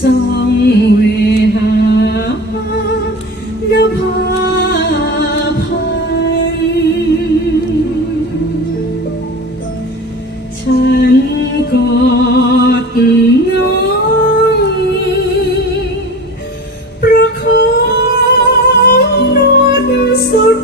สองเวหานภาพันฉันกอดน้องประคองนวดสุด